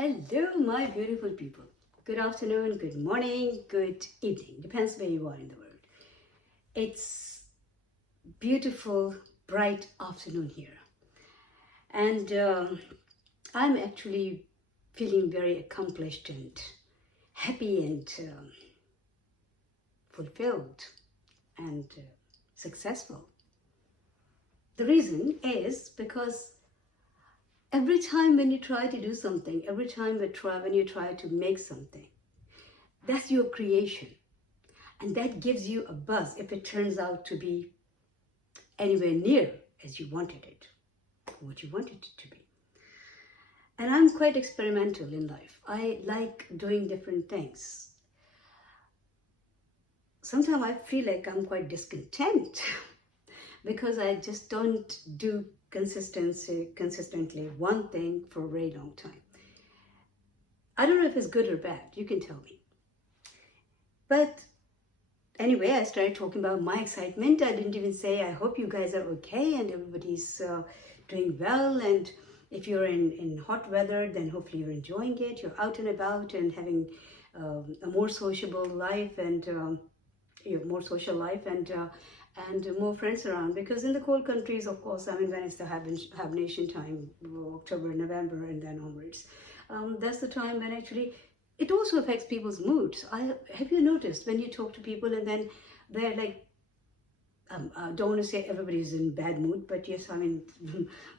Hello, my beautiful people. Good afternoon, good morning, good evening. Depends where you are in the world. It's beautiful, bright afternoon here. And I'm actually feeling very accomplished and happy and fulfilled and successful. The reason is because every time when you try to do something, every time when you try to make something, that's your creation. And that gives you a buzz if it turns out to be anywhere near as you wanted it, what you wanted it to be. And I'm quite experimental in life. I like doing different things. Sometimes I feel like I'm quite discontent because I just don't do consistently one thing for a very long time. I don't know if it's good or bad. You can tell me. But anyway, I started talking about my excitement. I didn't even say, I hope you guys are okay and everybody's doing well. And if you're in hot weather, then hopefully you're enjoying it. You're out and about and having a more sociable life and more social life and more friends around. Because in the cold countries, of course, I mean, when it's the hibernation time, October, November, and then onwards, that's the time when actually it also affects people's moods. Have you noticed when you talk to people and then they're like, I don't want to say everybody's in bad mood, but yes, I mean,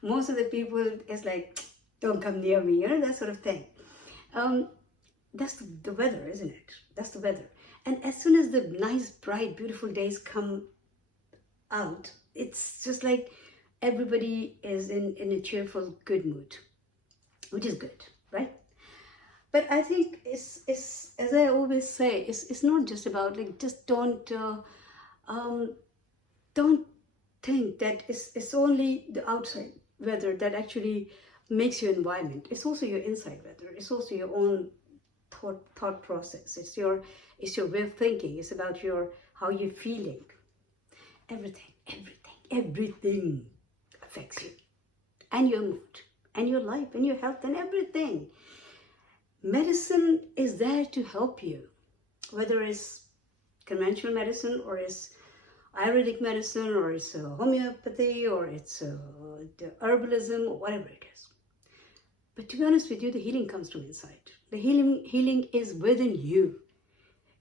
most of the people is like, don't come near me, that sort of thing. That's the weather, isn't it? That's the weather. And as soon as the nice, bright, beautiful days come out, it's just like everybody is in a cheerful, good mood, which is good, right? But I think it's as I always say, it's not just about like, just don't think that it's only the outside weather that actually makes your environment. It's also your inside weather. It's also your own thought process. It's your way of thinking. It's about how you're feeling. Everything affects you and your mood and your life and your health and everything. Medicine is there to help you, whether it's conventional medicine or it's Ayurvedic medicine or it's homeopathy or it's the herbalism or whatever it is. But to be honest with you, the healing comes from inside. The healing is within you.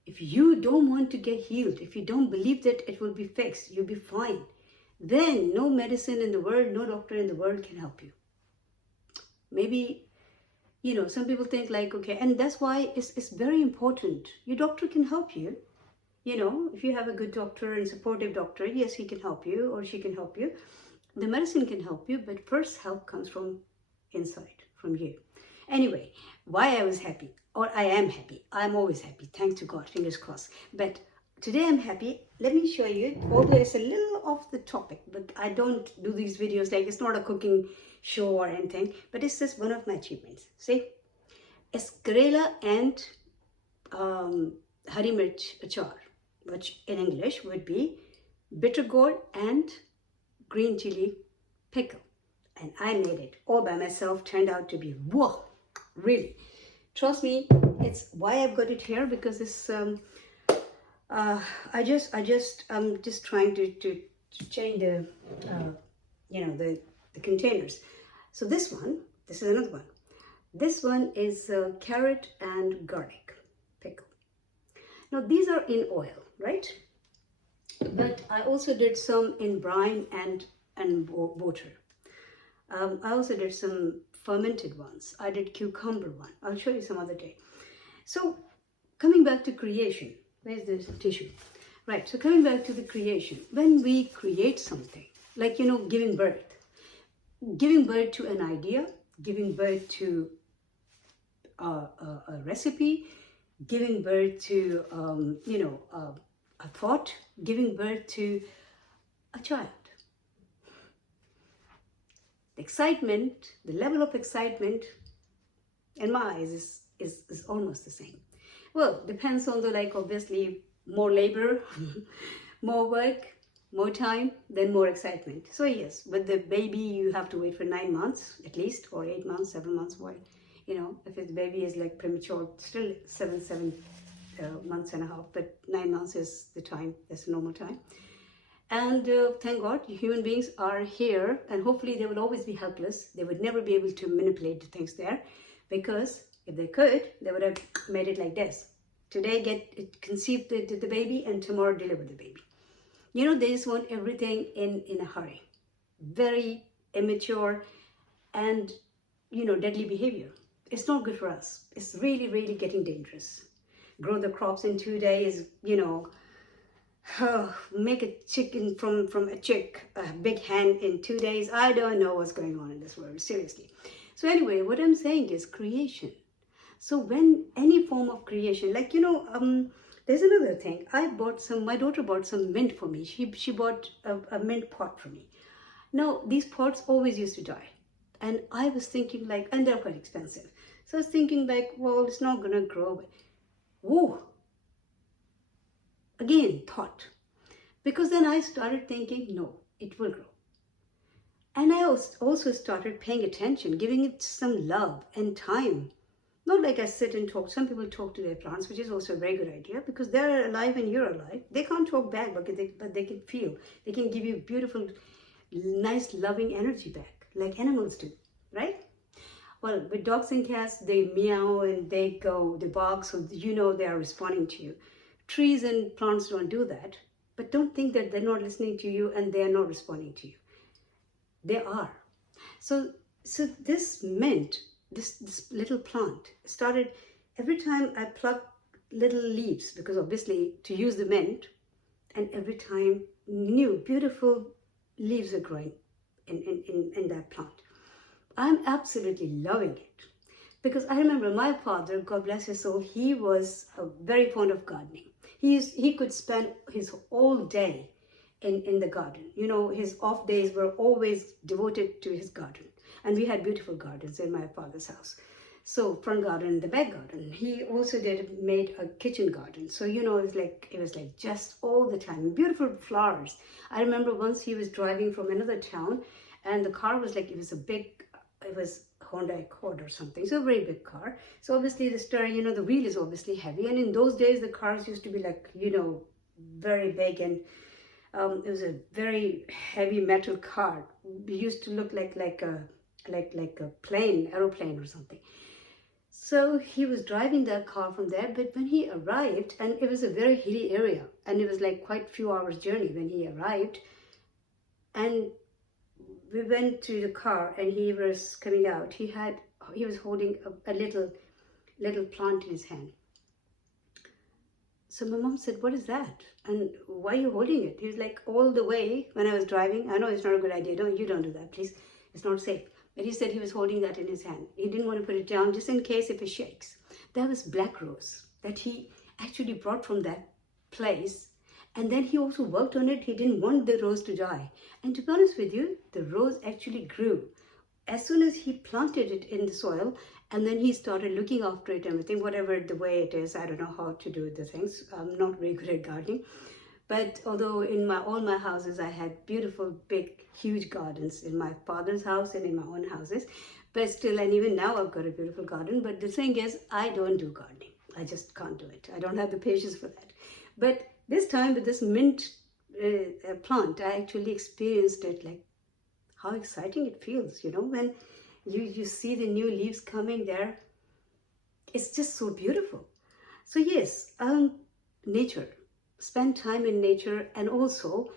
If you don't want to get healed, if you don't believe that it will be fixed, you'll be fine, then no medicine in the world, no doctor in the world can help you. Maybe, some people think like, okay, and that's why it's very important. Your doctor can help you. If you have a good doctor and supportive doctor, yes, he can help you or she can help you. The medicine can help you, but first help comes from inside, from you. Anyway, why I was happy, or I am happy. I'm always happy, thanks to God, fingers crossed. But today I'm happy. Let me show you, although it's a little off the topic, but I don't do these videos like it's not a cooking show or anything, but it's just one of my achievements. See, it's Karela and Hari Mirch Achar, which in English would be bitter gourd and green chili pickle. And I made it all by myself. Turned out to be, whoa, really. Trust me, it's why I've got it here, because it's, I'm just trying to change the, the containers. So this is another one. This one is carrot and garlic pickle. Now these are in oil, right? But I also did some in brine and water. I also did some fermented ones. I did cucumber one. I'll show you some other day. So coming back to creation, where's this tissue? Right, so coming back to the creation, when we create something, like, giving birth to an idea, giving birth to a recipe, giving birth to, a thought, giving birth to a child. The excitement, the level of excitement, in my eyes, is almost the same. Well, depends on the, obviously, more labor, more work, more time, then more excitement. So yes, with the baby, you have to wait for 9 months at least, or 8 months, 7 months, if the baby is like premature, still seven months and a half, but 9 months is the time, that's the normal time. And thank God, human beings are here, and hopefully they will always be helpless. They would never be able to manipulate the things there, because if they could, they would have made it like this. Today conceive the baby, and tomorrow deliver the baby. They just want everything in a hurry. Very immature and, deadly behavior. It's not good for us. It's really, really getting dangerous. Grow the crops in 2 days, make a chicken from a chick, a big hen in 2 days. I don't know what's going on in this world, seriously. So anyway, what I'm saying is creation. So when any form of creation, like, there's another thing. My daughter bought some mint for me. She bought a mint pot for me. Now, these pots always used to die. And I was thinking like, and they're quite expensive. So I was thinking like, well, it's not going to grow. Whoa. Again, thought. Because then I started thinking, no, it will grow. And I also started paying attention, giving it some love and time. Not like I sit and talk. Some people talk to their plants, which is also a very good idea, because they're alive and you're alive. They can't talk back, but they can feel. They can give you beautiful, nice, loving energy back, like animals do, right? Well, with dogs and cats, they meow and they bark, so they are responding to you. Trees and plants don't do that, but don't think that they're not listening to you and they're not responding to you. They are. So this mint, this little plant started, every time I pluck little leaves, because obviously to use the mint, and every time new beautiful leaves are growing in that plant. I'm absolutely loving it, because I remember my father, God bless his soul, he was very fond of gardening. He could spend his whole day in the garden. His off days were always devoted to his garden. And we had beautiful gardens in my father's house. So front garden and the back garden. He also made a kitchen garden. So, it was like just all the time. Beautiful flowers. I remember once he was driving from another town, and the car was like, it was Honda Accord or something. So a very big car. So obviously the steering, the wheel is obviously heavy. And in those days, the cars used to be like, very big, and it was a very heavy metal car. It used to look like a aeroplane or something. So he was driving that car from there, but when he arrived, and it was a very hilly area, and it was like quite a few hours journey when he arrived, and we went to the car and he was coming out. He was holding a little plant in his hand. So my mom said, what is that? And why are you holding it? He was like, all the way when I was driving, I know it's not a good idea. You don't do that, please. It's not safe. But he said he was holding that in his hand. He didn't want to put it down just in case if it shakes. That was black rose that he actually brought from that place. And then he also worked on it. He didn't want the rose to die. And to be honest with you, the rose actually grew. As soon as he planted it in the soil, and then he started looking after it and everything, whatever the way it is, I don't know how to do the things. I'm not very good at gardening. But although in all my houses, I had beautiful, big, huge gardens in my father's house and in my own houses. But still, and even now I've got a beautiful garden. But the thing is, I don't do gardening. I just can't do it. I don't have the patience for that. But this time with this mint plant, I actually experienced it, like how exciting it feels, when you see the new leaves coming there. It's just so beautiful. So yes, nature. Spend time in nature. And also,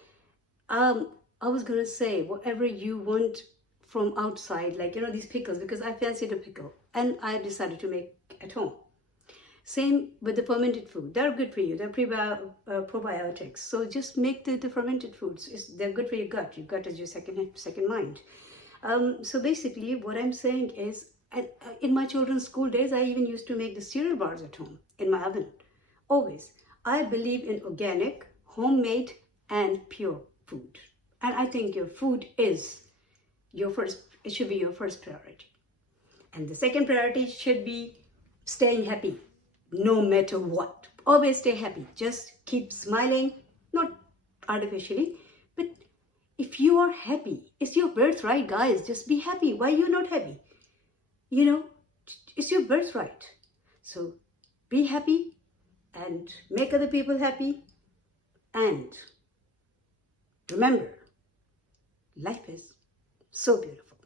I was going to say, whatever you want from outside, like, these pickles, because I fancied a pickle and I decided to make at home. Same with the fermented food. They're good for you. They're probiotics. So just make the fermented foods. They're good for your gut. Your gut is your second mind. So basically what I'm saying is, in my children's school days, I even used to make the cereal bars at home in my oven. Always. I believe in organic, homemade, and pure food. And I think your food is it should be your first priority. And the second priority should be staying happy, no matter what. Always stay happy. Just keep smiling, not artificially, but if you are happy, it's your birthright, guys. Just be happy. Why are you not happy? It's your birthright. So be happy and make other people happy. And remember, life is so beautiful.